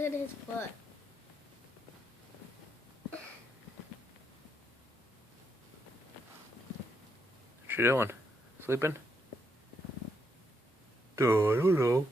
Look at his foot. What you doing? Sleeping? Oh, I don't know.